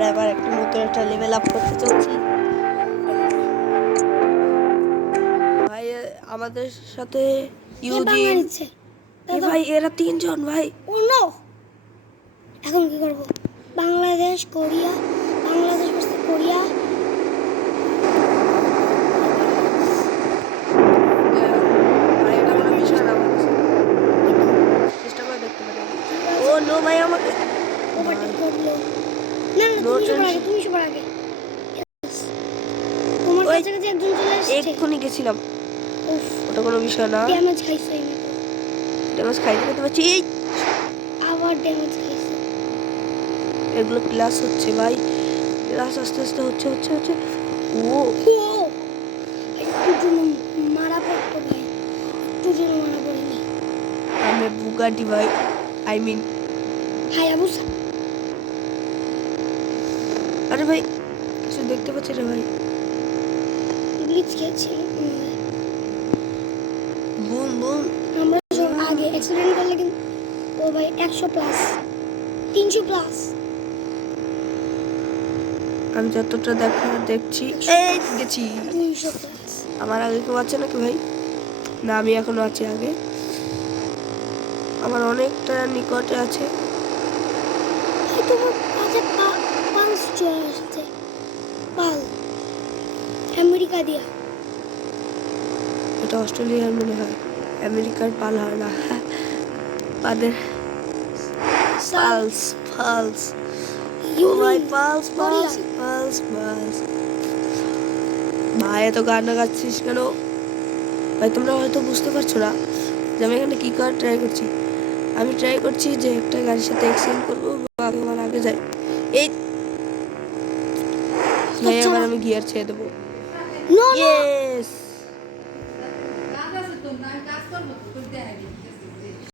আমরা এবার একটা নতুন একটা লেভেল আপ করতে চলছি। ভাই আমাদের সাথে ইউজিন ভাই, এরা তিনজন ভাই। ও নো, এখন কি করব? Bangladesh Korea, Bangladesh versus Korea. ভাই এটা কোনো বিষয় না, চেষ্টা করে দেখতে পারি। ও নো ভাই, আমাকে ওভারটেক করলো। না না, তুমি সবার আগে, তুমি সবার আগে। তোমার কাছাকাছি একজন চলে আসছে। এক্ষুনি গেছিলাম। উফ, ওটা কোনো বিষয় না। ড্যামেজ খাইছে আমি তো। ড্যামেজ খাইতে পেতে পারছি। এই আবার ড্যামেজ খাইছে। এগুলো প্লাস হচ্ছে ভাই, প্লাস আস্তে আস্তে হচ্ছে হচ্ছে হচ্ছে। ও একটু জন্য মারা পড়তো ভাই, একটু জন্য মারা পড়েনি। আমি বুগাটি ভাই, আই মিন। হাই আবু, আরে ভাই কিছু দেখতে পাচ্ছি রে ভাই। গ্লিচ খেয়েছিল। Boom boom. আমরা সব আগে অ্যাক্সিডেন্ট করলে কিন্তু ও ভাই 100 প্লাস, 300 প্লাস। আমি যতটা দেখছি, এই গেছি। 200 প্লাস। আমার আগে কেউ আছে নাকি ভাই? না, আমি এখনো আছি আগে। আমার অনেকটা নিকটে আছে। এই তোমার কাছে পালস চলে আসছে। পাল আমেরিকা দিয়া। এটা অস্ট্রেলিয়ার মনে হয়, আমেরিকার পাল হয় না। পাদের পালস পালস। ও ভাই পালস পালস পালস পালস। ভাই এত গান গাচ্ছিস কেন ভাই? তোমরা হয়তো বুঝতে পারছো না যে আমি এখানে কি করার ট্রাই করছি। আমি ট্রাই করছি যে একটা গাড়ির সাথে এক্সচেঞ্জ করবো বা আমার আগে যাই। এই ভাই এবার আমি গিয়ার ছেড়ে দেবো। ইয়েস।